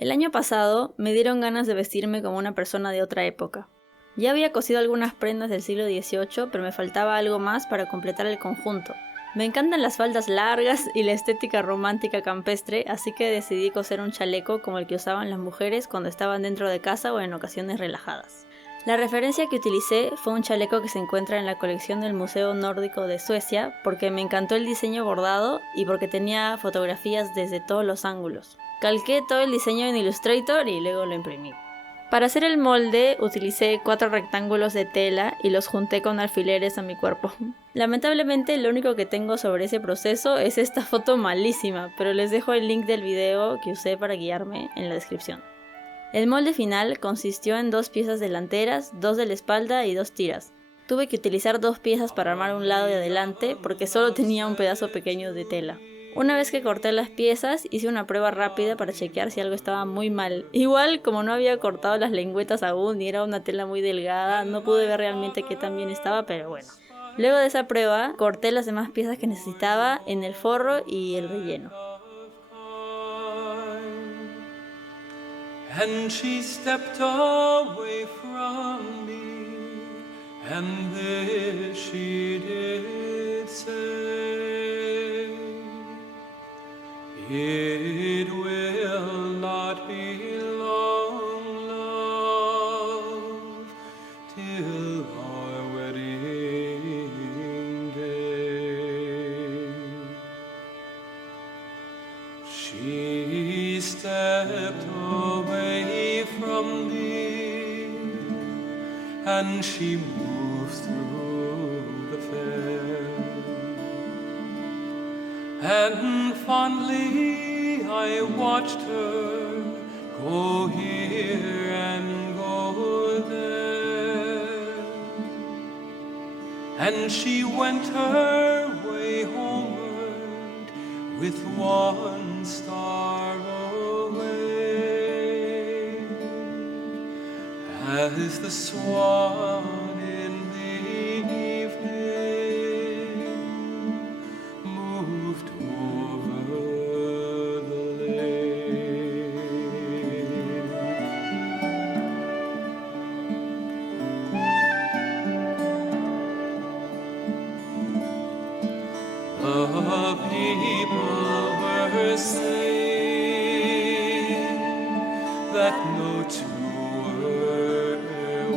El año pasado me dieron ganas de vestirme como una persona de otra época. Ya había cosido algunas prendas del siglo XVIII, pero me faltaba algo más para completar el conjunto. Me encantan las faldas largas y la estética romántica campestre, así que decidí coser un chaleco como el que usaban las mujeres cuando estaban dentro de casa o en ocasiones relajadas. La referencia que utilicé fue un chaleco que se encuentra en la colección del Museo Nórdico de Suecia, porque me encantó el diseño bordado y porque tenía fotografías desde todos los ángulos. Calqué todo el diseño en Illustrator y luego lo imprimí. Para hacer el molde utilicé 4 rectángulos de tela y los junté con alfileres a mi cuerpo. Lamentablemente lo único que tengo sobre ese proceso es esta foto malísima, pero les dejo el link del video que usé para guiarme en la descripción. El molde final consistió en 2 piezas delanteras, 2 de la espalda y 2 tiras. Tuve que utilizar 2 piezas para armar un lado de adelante porque solo tenía un pedazo pequeño de tela. Una vez que corté las piezas, hice una prueba rápida para chequear si algo estaba muy mal. Igual, como no había cortado las lengüetas aún y era una tela muy delgada, no pude ver realmente qué tan bien estaba, pero bueno. Luego de esa prueba, corté las demás piezas que necesitaba en el forro y el relleno. And she stepped away from me, and this she did say, it will not be long, love, till our wedding day. She stepped away from me, and she moved through the fair, and fondly I watched her go here and go there, and she went her way homeward with one star away, as the swan in the evening moved over the lake. The people were saying that no two were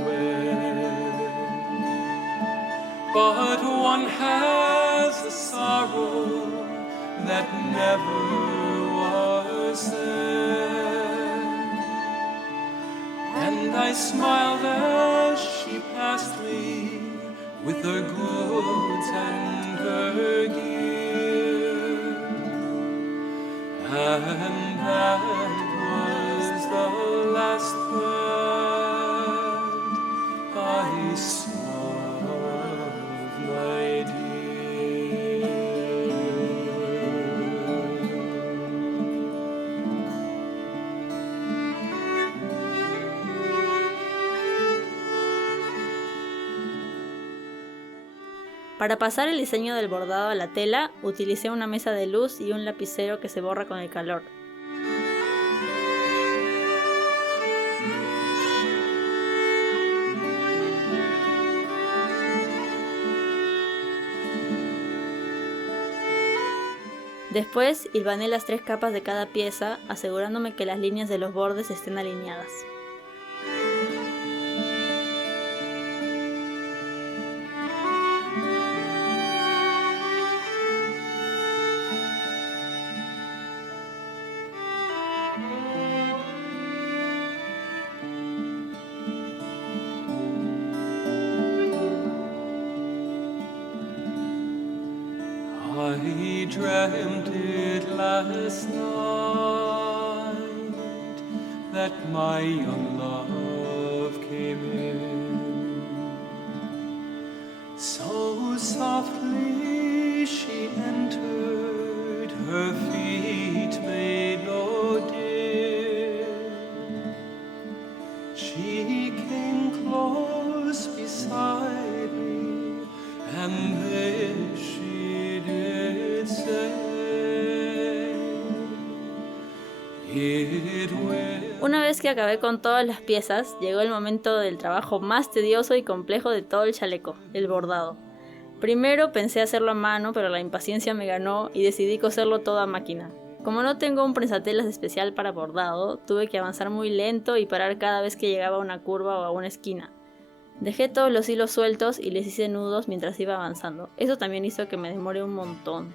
wed, but one has a sorrow that never was said. And I smiled as she passed me with her goods and her gear, and that was the last that I saw of my dear. Para pasar el diseño del bordado a la tela, utilicé una mesa de luz y un lapicero que se borra con el calor. Después, hilvané las 3 capas de cada pieza, asegurándome que las líneas de los bordes estén alineadas. I dreamt it last night that my young love came in. So softly she entered, her feet made no din. She came close beside me, and this she did say, it will Una vez que acabé con todas las piezas, llegó el momento del trabajo más tedioso y complejo de todo el chaleco, el bordado. Primero pensé hacerlo a mano, pero la impaciencia me ganó y decidí coserlo todo a máquina. Como no tengo un prensatelas especial para bordado, tuve que avanzar muy lento y parar cada vez que llegaba a una curva o a una esquina. Dejé todos los hilos sueltos y les hice nudos mientras iba avanzando. Eso también hizo que me demore un montón.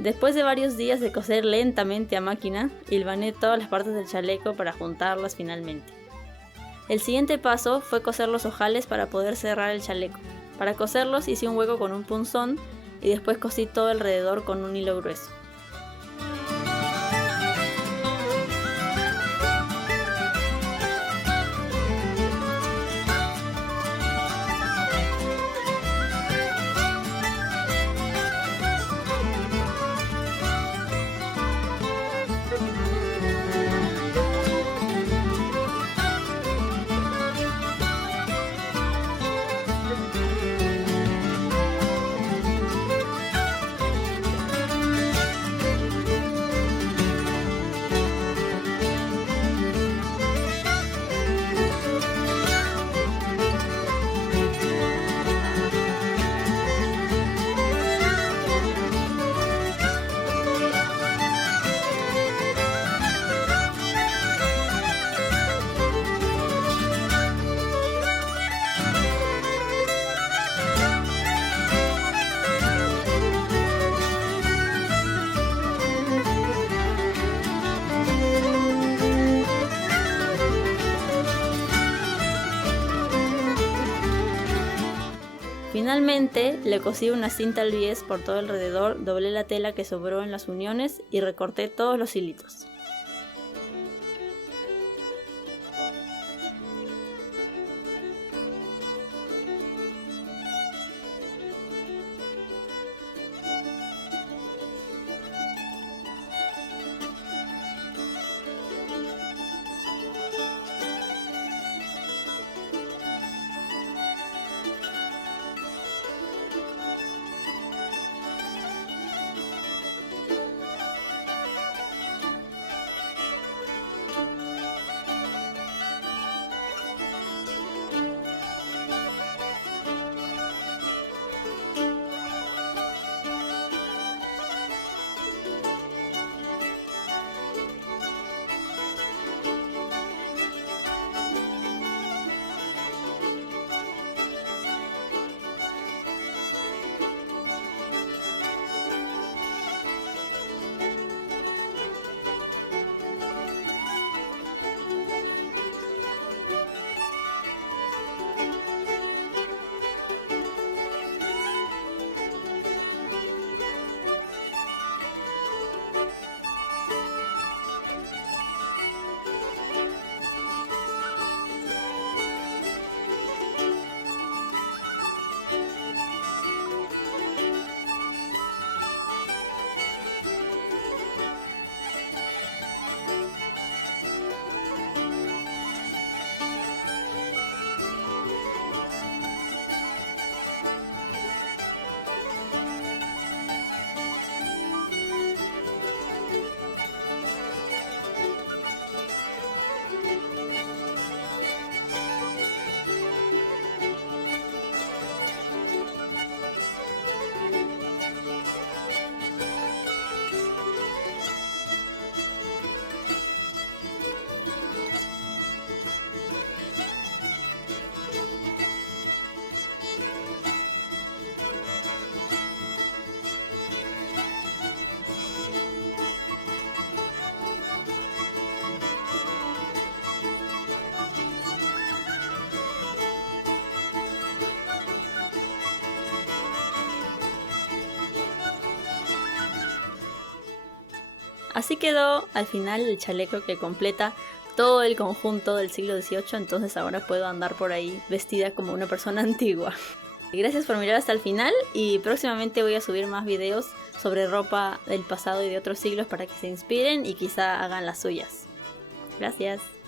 Después de varios días de coser lentamente a máquina, hilvané todas las partes del chaleco para juntarlas finalmente. El siguiente paso fue coser los ojales para poder cerrar el chaleco. Para coserlos hice un hueco con un punzón y después cosí todo alrededor con un hilo grueso. Finalmente le cosí una cinta al bies por todo alrededor, doblé la tela que sobró en las uniones y recorté todos los hilitos. Así quedó al final el chaleco que completa todo el conjunto del siglo XVIII, entonces ahora puedo andar por ahí vestida como una persona antigua. Gracias por mirar hasta el final y próximamente voy a subir más videos sobre ropa del pasado y de otros siglos para que se inspiren y quizá hagan las suyas. Gracias.